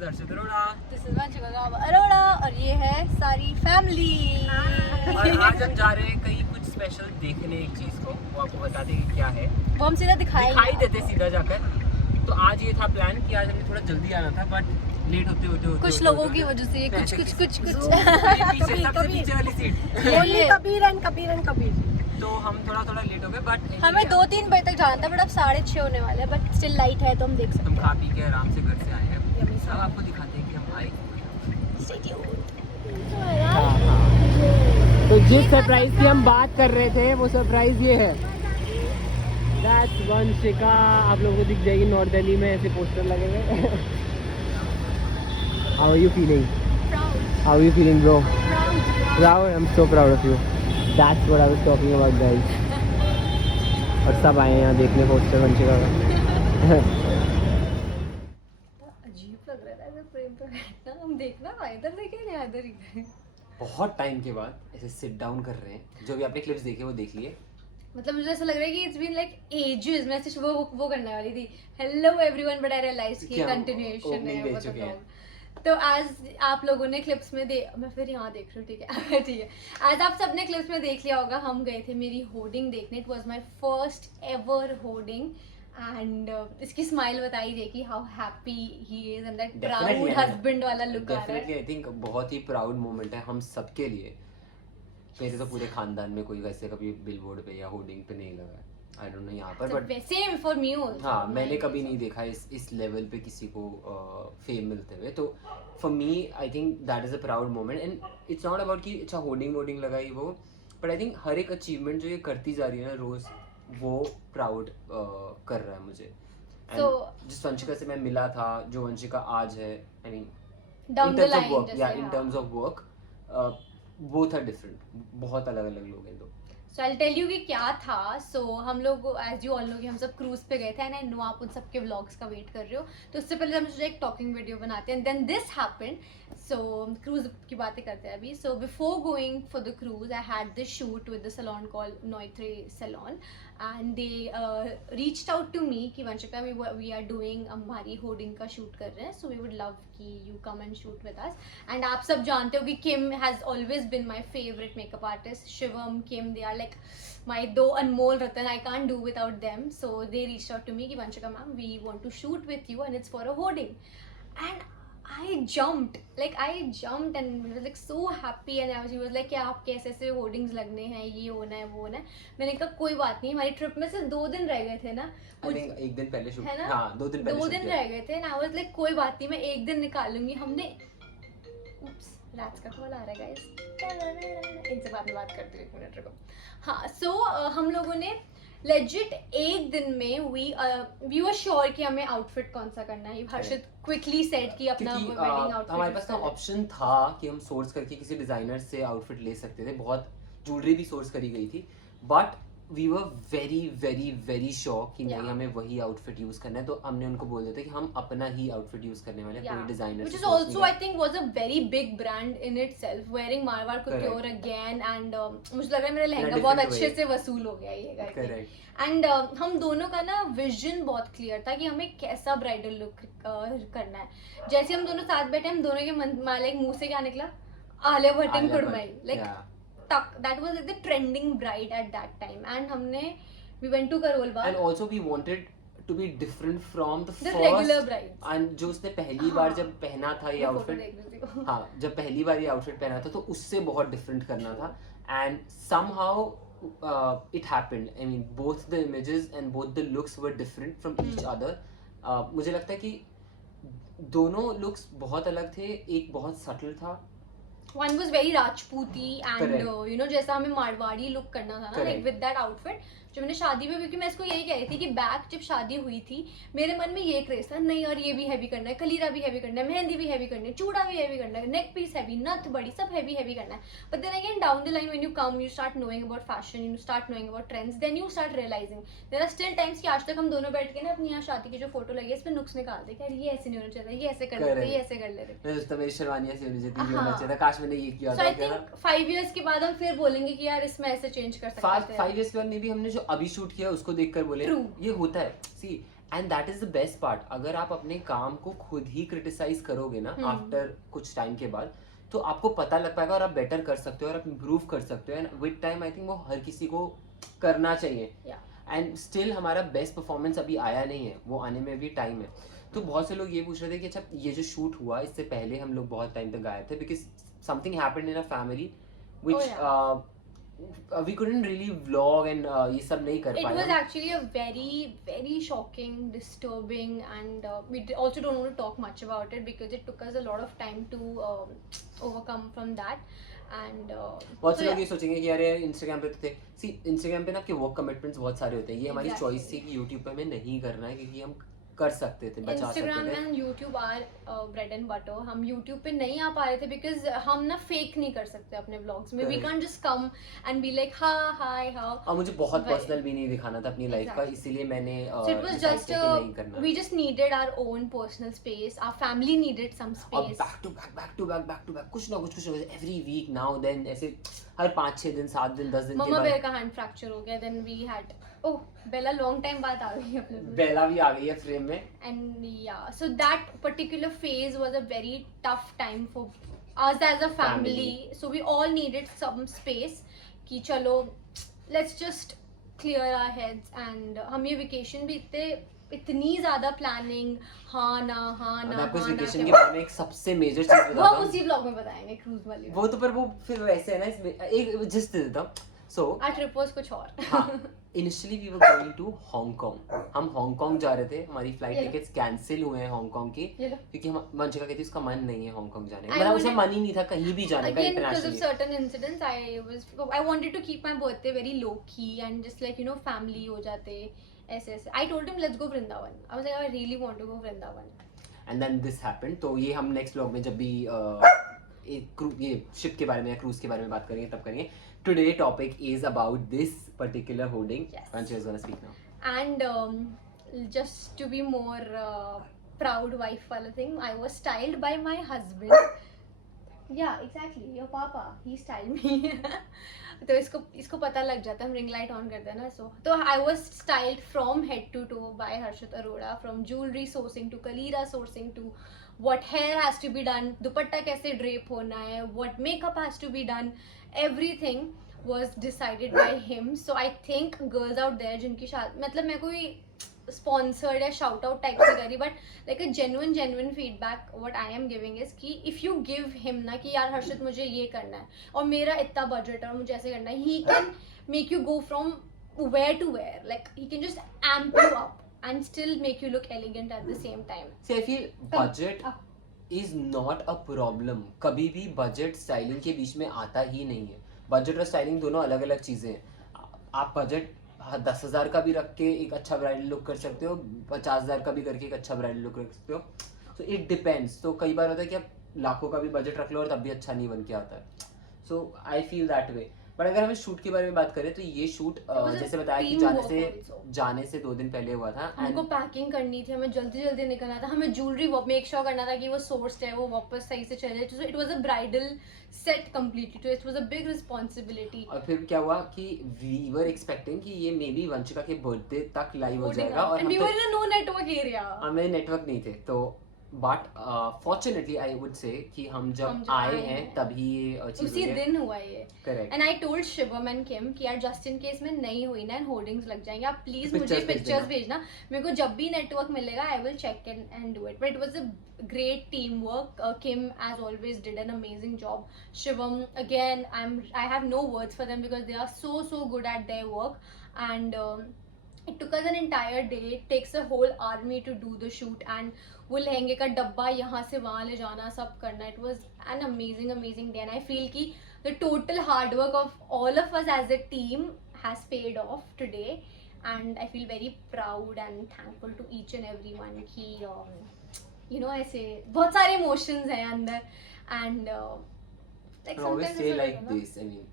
is Arshit Arora. This is Vanshika Arora और ये है सारी फैमिली। और आज हम जा रहे हैं कहीं कुछ स्पेशल देखने एक चीज को, वो आपको बता दें कि क्या है। वो हम सीधा दिखाई देते सीधा जाकर। तो आज ये था प्लान कि आज हमें थोड़ा जल्दी आना था, बट लेट होते कुछ लोगों की वजह से कुछ पीछे वाली सीट कबीर तो हम थोड़ा लेट हो गए, बट हमें 2-3 बजे तक जाना था, बट अब 6:30 होने वाले हैं, बट स्टिल लाइट है तो हम देख सकते हम हैं। खा पी के आराम से घर से आए हैं। अब आपको दिखाते हैं कि हम आए। तो जिस सरप्राइज की हम बात कर रहे थे वो सरप्राइज ये है। That's वंशिका। आप लोगों को दिख जाएगी नॉर्थ दिल्ली में ऐसे पोस्टर लगे हुए। How are you feeling? Proud. How are you feeling, bro? Proud. I'm so proud of you. That's what I was talking about, guys. और सब आए हैं यहाँ देखने पोस्टर वंशिका का। अजीब लग रहा है ऐसे प्रेम पे बैठना। हम देखना इधर देखे या इधर ही। बहुत टाइम के बाद ऐसे सिट डाउन कर रहे हैं। जो भी आपने क्लिप्स देखे वो देख लिए। मतलब मुझे ऐसा लग रहा है कि इट्स बीन लाइक एजेस। मैं सिर्फ वो करने वाली थी hello everyone, but I realize कि कंटिन्यूएशन है वो तो। तो आज आप लोगों ने क्लिप्स में मैं फिर यहाँ देख रही हूँ, ठीक है ठीक है। आज आप सबने क्लिप्स में देख लिया होगा, हम गए थे मेरी होर्डिंग देखने। It was my first ever hoarding and इसकी स्माइल बताई रही कि how happy he is and that proud husband वाला लुक आ रहा है। डेफिनेटली आई थिंक बहुत ही प्राउड मोमेंट है हम सबके लिए। मेरे तो पूरे खानदान में कोई वैसे कभी बिलबोर्ड पे या होर्डिंग पे नहीं लगा है। आई डोंट नो यहाँ पर, but same for me also. हाँ, मैंने कभी नहीं देखा इस लेवल पे किसी को फेम मिलते हुए। तो for me I think that is a proud moment and it's not about कि अच्छा होर्डिंग लगाई वो, बट आई थिंक हर एक अचीवमेंट जो ये करती जा रही है ना रोज, वो प्राउड कर रहा है मुझे। जिस वंशिका से मैं मिला था, जो वंशिका आज है, I mean in terms of work, या in terms of work both are different. बहुत अलग अलग लोग हैं दो। सो आई टेल यू कि क्या था। सो हम लोग एज यू ऑल नो कि हम सब क्रूज पे गए थे एंड आई नो आप उन सबके व्लॉग्स का वेट कर रहे हो, तो उससे पहले हम सोचा एक टॉकिंग वीडियो बनाते हैं। Then this happened. So cruise की बातें करते हैं अभी। So before going for the cruise I had this shoot with the salon called नोइत्रे salon and they reached out to me कि वंशिका वी आर डूइंग हमारी होर्डिंग का शूट कर रहे हैं, सो वी वुड लव कि you come and shoot with us. And आप सब जानते हो कि Kim has always been my favourite makeup artist. Shivam, Kim, they are like my दो अनमोल रतन, I can't do without them. So they reached out to me कि Vanshika ma'am we want to shoot with you and it's for a hoarding. And I jumped and I was like so happy and she was like क्या आपके ऐसे hoardings लगने हैं, ये होना है वो होना है। मैंने कहा कोई बात नहीं, हमारी ट्रिप में से 2 दिन रह गए थे ना, एक दिन पहले शूट है ना, हाँ 2 दिन पहले 2 दिन रह गए थे एंड आई वाज लाइक कोई बात नहीं, मैं एक दिन निकालूंगी। हमने रात का कॉल आ रहा है गाइस, इनसे बाद में बात करती हूँ, 1 मिनट रुको। हाँ, सो हम लोगों ने लेजिट एक दिन में वी वर श्योर कि हमें आउटफिट कौन सा करना है। हर्षित क्विकली सेट कि अपना वेडिंग आउटफिट हमारे पास ना ऑप्शन था कि हम सोर्स करके किसी डिजाइनर से आउटफिट ले सकते थे। बहुत ज्वेलरी भी सोर्स करी गई थी, but we were very very very sure कि नहीं हमें वही आउटफिट यूज करना है। तो हमने उनको बोल दिया था कि हम अपना ही आउटफिट यूज करने वाले हैं, कोई designer which is also I think was a very big brand in itself, wearing Marwar couture again and मुझे लग रहा है मेरा लहंगा बहुत अच्छे से वसूल हो गया ये करके। एंड हम दोनों का ना विजन बहुत क्लियर था कि हमें कैसा ब्राइडल लुक करना है। जैसे हम दोनों साथ बैठे, हम दोनों के मुंह से क्या निकला, आलिया भट्ट एंड कुड़मई, like that was like the trending bride at that time and we went to Karol Bagh and also we wanted to be different from the first regular brides and जो उसने पहली बार जब पहना था ये आउटफिट, हाँ जब पहली बार ये आउटफिट पहना था तो उससे बहुत डिफरेंट करना था and somehow it happened. I mean both the images and both the looks were different from each other. मुझे लगता है कि दोनों looks बहुत अलग थे। एक बहुत subtle था, one was very Rajputi and you know जैसा हमें मारवाड़ी लुक करना था ना, like with that outfit जो मैंने शादी में, क्योंकि मैं इसको यही कह रही थी कि बैक जब शादी हुई थी मेरे मन में ये क्रेज था, नहीं और ये भी हैवी करना है, कलीरा भी हैवी करना है, मेहंदी भी हैवी करनी है, चूड़ा भी हैवी करना है, नेक पीस हैवी, नथ बड़ी, सब हैवी करना है। But then again down the line when you come you start knowing about fashion, you start knowing about trends, then you start realizing there are still times कि आज तक हम दोनों बैठ के ना अपनी यहाँ शादी की जो फोटो लगी है इसमें नुक्स निकालते कि यार ये ऐसे नहीं होना चाहिए, ये ऐसे कर लेते, ये ऐसे कर लेते, मेरी शेरवानी ऐसी होनी चाहिए, ये होना चाहिए, काश मैंने ये किया होता। सो आई थिंक 5 इयर्स के बाद हम फिर बोलेंगे कि यार इसमें ऐसे चेंज कर सकते हैं। 5 इयर्स के बाद में भी हमने जो अभी शूट किया उसको देखकर बोले ये होता है। See and that is the best part, अगर आप अपने काम को खुद ही क्रिटिसाइज करोगे ना आफ्टर कुछ टाइम के बाद, तो आपको पता लग पाएगा और आप बेटर कर सकते हो और आप इम्प्रूव कर सकते हो, and with time I think वो हर किसी को करना चाहिए। एंड स्टिल हमारा बेस्ट परफॉर्मेंस अभी आया नहीं है, वो आने में भी टाइम है। तो बहुत से लोग ये पूछ रहे थे कि अच्छा ये जो शूट हुआ इससे पहले हम लोग बहुत टाइम तक गाए थे, because something happened in a family which we couldn't really vlog and ये सब नहीं कर It पाए was हम। actually a very shocking, disturbing, and we also don't want to talk much about it because it took us a lot of time to overcome from that. And बहुत so से लोग yeah. ये सोचेंगे कि यार Instagram पे तो थे, सी इंस्टाग्राम पे ना आपके वर्क कमिटमेंट्स बहुत सारे होते हैं, ये हमारी Exactly. चॉइस थी कि यूट्यूब पे हमें नहीं करना है क्योंकि हम कर सकते थे, बचा सकते Instagram थे। and YouTube are bread and butter. हम YouTube पे नहीं आ पा रहे थे because हम ना fake नहीं कर सकते अपने vlogs में. We Correct. can't just come and be like ha hi how. और मुझे बहुत Right. पर्सनल भी नहीं दिखाना था अपनी लाइफ का, Exactly. इसीलिए मैंने So it was decide just किया कि नहीं करना। we just needed our own personal space. Our family needed some और space. बैक टू बैक कुछ ना कुछ एवरी वीक नाउ देन, ऐसे हर 5-6 दिन 7 दिन 10 दिन के मम्मा बेर बाद का हैंड फ्रैक्चर हो गया. Then we had Bela long time बाद आ गई अपने बेला भी आ गई है फ्रेम में। and yeah, so that particular phase was a very tough time for us as a family. So we all needed some space कि चलो let's just clear our heads, and हम ये vacation भी इतनी ज्यादा planning हाँ ना मैं आपको इस हाँ ना वेकेशन के के बारे में एक सबसे मेजर चीज वो बताता हम हूँ। उसी vlog में बताएंगे क्रूज वाली. वो तो पर वो फिर वैसे है ना, इसमें एक जिस्ट दे देता हूँ। सो our trip was कुछ और. हाँ, initially we were going to Hong Kong, हम हांगकांग जा रहे थे, हमारी फ्लाइट ये लो. टिकट्स कैंसिल हुए हैं हांगकांग की, ये लो. क्योंकि हम वंशिका कहती उसका मन नहीं है हांगकांग जाने का, I मतलब उसे wanted- मन ही नहीं था कहीं भी जाने का Again, because of internationally. certain incidents, I wanted to keep my birthday very low key and just like family हो जाते ऐसे. I told him let's go Vrindavan. I was like I really want to go Vrindavan. And then this happened. तो ये हम next vlog में जब भी ये शिप के बारे में या क्रूज के बारे में बात करेंगे तब करेंगे। Today topic is about this particular hoarding. Yes. Vanshika is gonna speak now. And just to be more proud wife wala thing, I was styled by my husband. Yeah, exactly. Your papa, he styled me. तो इसको पता लग जाता है, हम ring light on करते हैं ना. तो I was styled from head to toe by Harshit Arora, from jewellery sourcing to kaleera sourcing to what hair has to be done, dupatta कैसे ड्रेप होना है, what makeup has to be done, everything was decided by him. So I think girls out there जिनकी शादी, मतलब मैं कोई sponsored या shout out type से करी, but like a genuine feedback what I am giving is कि if you give him ना कि यार हर्षित मुझे ये करना है और मेरा इतना बजट है और मुझे ऐसे करना है, he can make you go from where to where, like he can just amp you up and still make you look elegant at the same time. See, I feel budget is not a problem. कभी भी budget styling के बीच में आता ही नहीं है। Budget और styling दोनों अलग अलग चीज़ें हैं। आप बजट 10,000 का भी रख के एक अच्छा ब्राइडल लुक कर सकते हो, 50,000 का भी करके एक अच्छा ब्राइडल लुक रख सकते हो। So it depends. तो कई बार होता है कि आप लाखों का भी बजट रख लो और तब भी अच्छा नहीं बन के आता है। So I feel that way. But अगर हमें शूट के बारे में बात करें तो ये शूट जैसे बताया कि जाने से 2 दिन पहले हुआ था। हमको पैकिंग करनी थी, हमें जल्दी निकलना था, हमें ज्वेलरी मेक श्योर करना था कि वो सोर्स्ड है, वो वापस सही से चले. So it was a bridal set completely, तो it was a big responsibility. और फिर क्या हुआ कि वी वर एक्सपेक्टिंग कि ये मे बी वंशिका के बर्थडे तक लाइव हो जाएगा और we were in no network area, हमें नेटवर्क नहीं थे। तो but fortunately I would say कि हम जब आए हैं तभी ये चीज़ उसी दिन हुआ ये. Correct. And I told Shivam and Kim कि यार जस्ट इन केस में नहीं हुई ना, होर्डिंग्स लग जाएंगे, आप प्लीज मुझे पिक्चर्स भेजना, मेरे को जब भी नेटवर्क मिलेगा I will check and do it. But it was a great teamwork. Kim as always did an amazing job. Shivam again, I have no words for them because they are so good at their work. And it took us an entire day. It takes a whole army to do the shoot, and वो लहंगे का डब्बा यहाँ से वहाँ ले जाना, सब करना. It was an amazing day, and I feel कि the total hard work of all of us as a team has paid off today, and I feel very proud and thankful to each and everyone कि ऐसे बहुत सारे emotions हैं अंदर. And like I always sometimes say ऐसा like लगता है ना, this, I mean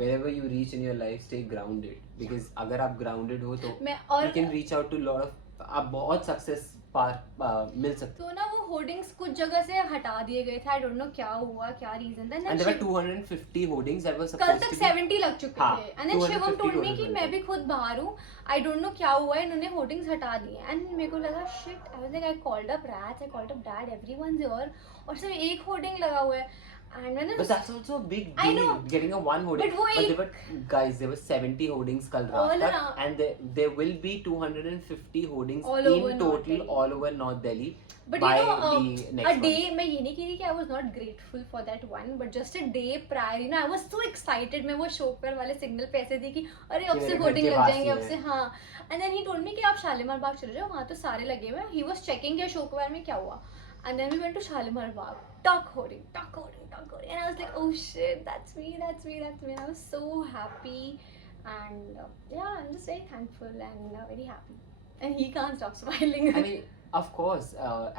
wherever you reach in your life stay grounded, because अगर आप grounded हो तो मैं और you can reach out to lot of, आप बहुत सक्सेस मिल सकते तो ना वो होर्डिंग्स कुछ जगह से हटा दिए गए थे, आई डोंट नो क्या हुआ, क्या रीजन था। and there were 250 hoardings that were कल supposed तक to be 70 लग चुके हाँ, थे, and then Shivam 250 told me total कि बन मैं गए। भी खुद बाहर हूँ, आई डोंट नो क्या हुआ है, इन्होंने होर्डिंग्स हटा दिए। एंड मेरे को लगा shit, I was like, I called up rats, I called up dad, everyone's here, और सिर्फ एक होर्डिंग लगा हुआ है। एंड मैंने But that's also a big I deal, know, getting a one hoarding. but वो But एक there were, guys, there were 70 hoardings kal All raat tak, around- and there will be 250 hoardings All over in North total Delhi. all over North Delhi But by you know, the next a month. day, मैं ये नहीं कह रही कि I was not grateful for that one, but just a day prior, you know, I was so excited. मैं वो shocker वाले signal पे ऐसे थी कि अरे अब मेरे से घर होर्डिंग के लग पास जाएंगे, ही अब है। से, हाँ। And then he told me कि आप शालीमार बाग चले जाओ, वहाँ तो सारे लगे हुए हैं। He was checking कि शोकर में क्या हुआ, and then we went to Shalimar Bagh, tuck hoarding, tuck hoarding, tuck hoarding, and I was like, oh shit, that's me, that's me, that's me. And I was so happy, and yeah, I'm just very thankful and very happy. And he can't stop smiling. I mean, of course,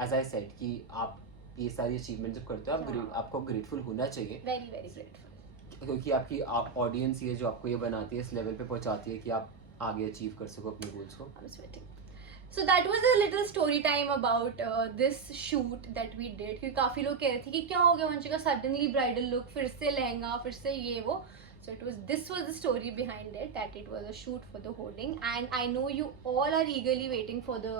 as I said कि आप ये सारी achievement जब करते हो आप हाँ। आपको ग्रेटफुल होना चाहिए, very very grateful. क्योंकि आपकी ऑडियंस ये जो आपको ये बनाती है, इस लेवल पे पहुंचाती है कि आप आगे अचीव कर सको अपने गोल्स को। I'm sweating. So that was a little story time about this shoot that we did. क्योंकि काफी लोग कह रहे थे कि क्या हो गया वंशिका, सडनली ब्राइडल लुक, फिर से लहंगा, फिर से ये वो. So this was the story behind it, that it was a shoot for the hoarding, and I know you all are eagerly waiting for the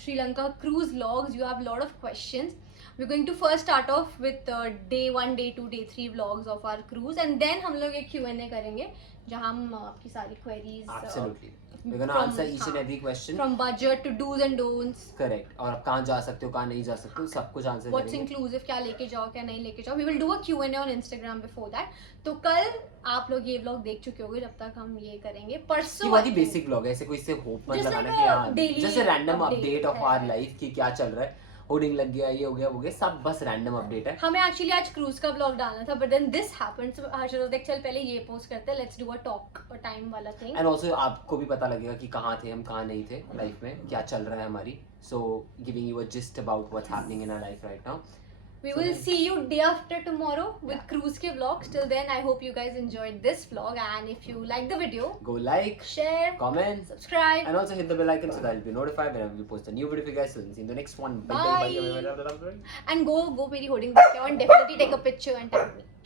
Sri Lanka cruise vlogs. You have a lot of questions. We're going to first start off with day 1, day 2, day 3 vlogs of our cruise, and then हम लोग एक Q&A करेंगे जहाँ हम आपकी सारी queries Absolutely. We're gonna from- answer each and हाँ, every question. from budget to do's and don'ts. Correct. और आप कहाँ जा सकते हो, कहाँ नहीं जा सकते हो, सब कुछ आंसर What's करेंगे। inclusive, क्या लेके जाओ, क्या नहीं लेके जाओ. We will do a Q&A on Instagram before that. तो कल आप लोग ये vlog देख चुके होंगे जब तक हम ये करेंगे. ये परसों बहुत ही बेसिक ब्लॉग है, ऐसे कोई इससे होप मत Just लगाना like कि a हाँ daily जैसे रैंडम update अपडेट ऑफ है। आवर लाइफ कि क्या चल रहा है, होर्डिंग लग गया, ये हो गया, वो हो गया, सब बस रैंडम अपडेट है। हमें एक्चुअली आज क्रूज का व्लॉग डालना था, बट देन दिस हैपेंड, सो हर्षद देख चल पहले ये पोस्ट करते हैं, let's do a talk time वाला थिंग. एंड ऑल्सो आपको भी पता लगेगा कि कहाँ थे हम, कहाँ नहीं थे लाइफ में, क्या चल रहा है हमारी. So giving you a gist about what's happening in our life right now. We So will then- see you day after tomorrow with Yeah. cruise ke vlogs. Till then, I hope you guys enjoyed this vlog, and if you like the video, Go like, share, comment, subscribe. and also hit the bell icon so that you'll be notified whenever we post a new video for you guys. So see you in the next one. Bye. Bye. And go मेरी hoarding देख के आओ, and definitely take a picture and tag me.